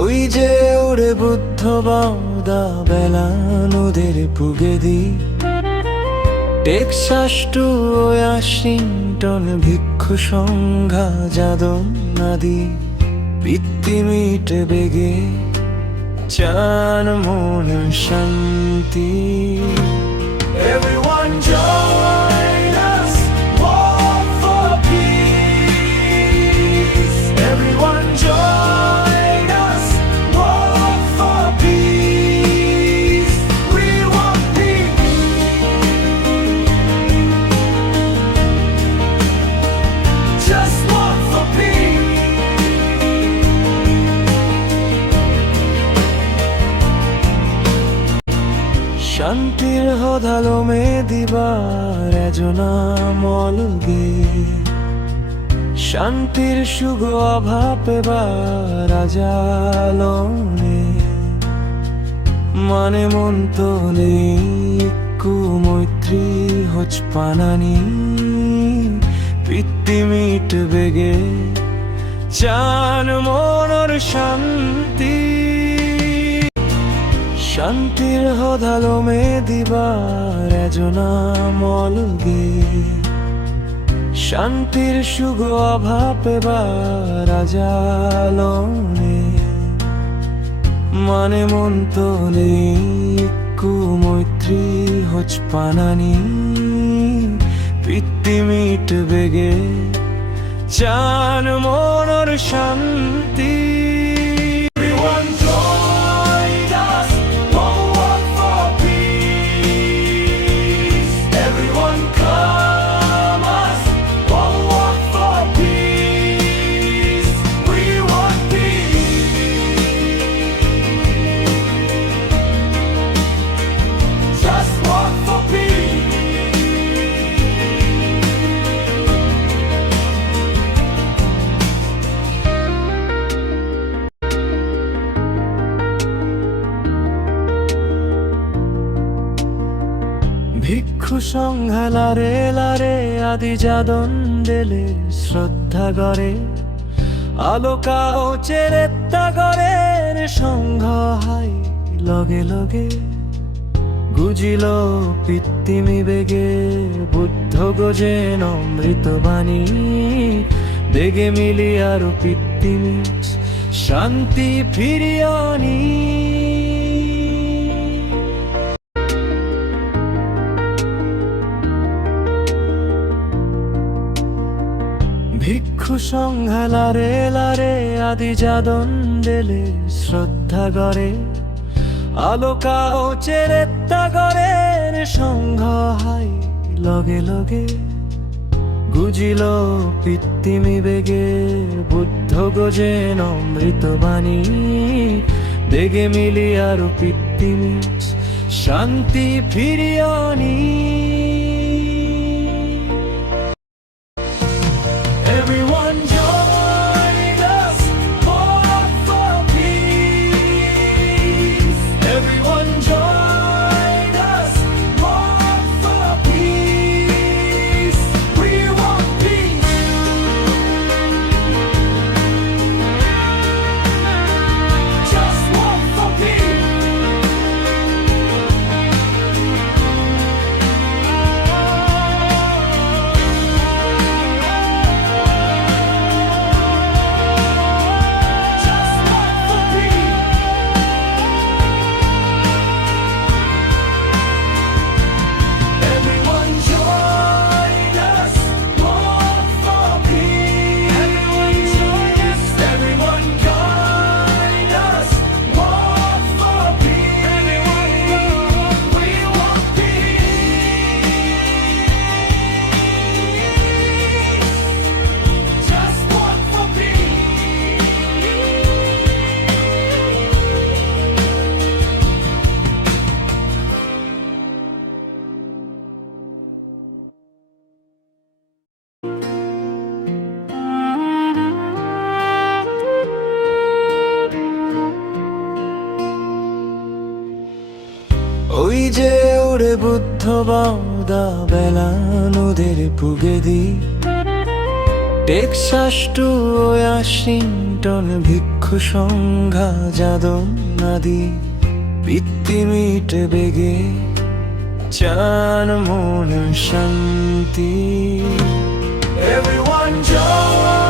ওই যে ওরে বুদ্ধ বাউদা বেলা নদীর পুগে দি টেক্সাস টু ওয়াশিংটন ভিক্ষু সংঘা যাদন নাদি পিত্তিমিট বেগে চান মন শান্তি। Everyone join us, walk for peace. Everyone join us, walk for peace. We want peace. Just walk for peace. শান্তির হদালমে দিবার এজনা মলগে শান্তির সুগ অভাব এবার রাজালনে মানে মন তো নেই কুমৈত্রী হচ পানানি পিত্তিমিট বেগে চান মনর শান্তি। শান্তির হদালমে দিবার এজনা মলগে শান্তির সুগ অভাব এবার রাজালনে মানে মন তো নেই কুমৈত্রী হচ পানানি পিত্তিমিট বেগে চান মনর শান্তি। ভিক্ষু সংঘা লারে লারে আদি যাদন দেলে শ্রদ্ধা গড়ে আলোকা ও চেরেত্তা গড়ের সংঘ হাই লগে লগে গুজিল পিত্তিমি বেগে বুদ্ধ গোজেন অমৃত বাণী বেগে মিলি আরো পিত্তিমি শান্তি ফিরিয়ানি। ভিক্ষু সংঘা লারে লারে আদি যাদন দেলে শ্রদ্ধা গড়ে আলোকা ও চেরেত্তা গড়ের সংঘ হাই লগে লগে গুজিল পিত্তিমি বেগে বুদ্ধ গোজেন অমৃত বাণী বেগে মিলি আরো পিত্তিমি শান্তি ফিরিয়ানি। Everyone join us, walk for peace. Everyone join us, walk for peace. We want peace. Just walk for peace. ওই যে ওরে বুদ্ধ বাউদা বেলা নদীর পুগে দি টেক্সাস টু ওয়াশিংটন ভিক্ষু সংঘা যাদব নাদি পিত্তিমিটে বেগে চান মন শান্তি Everyone join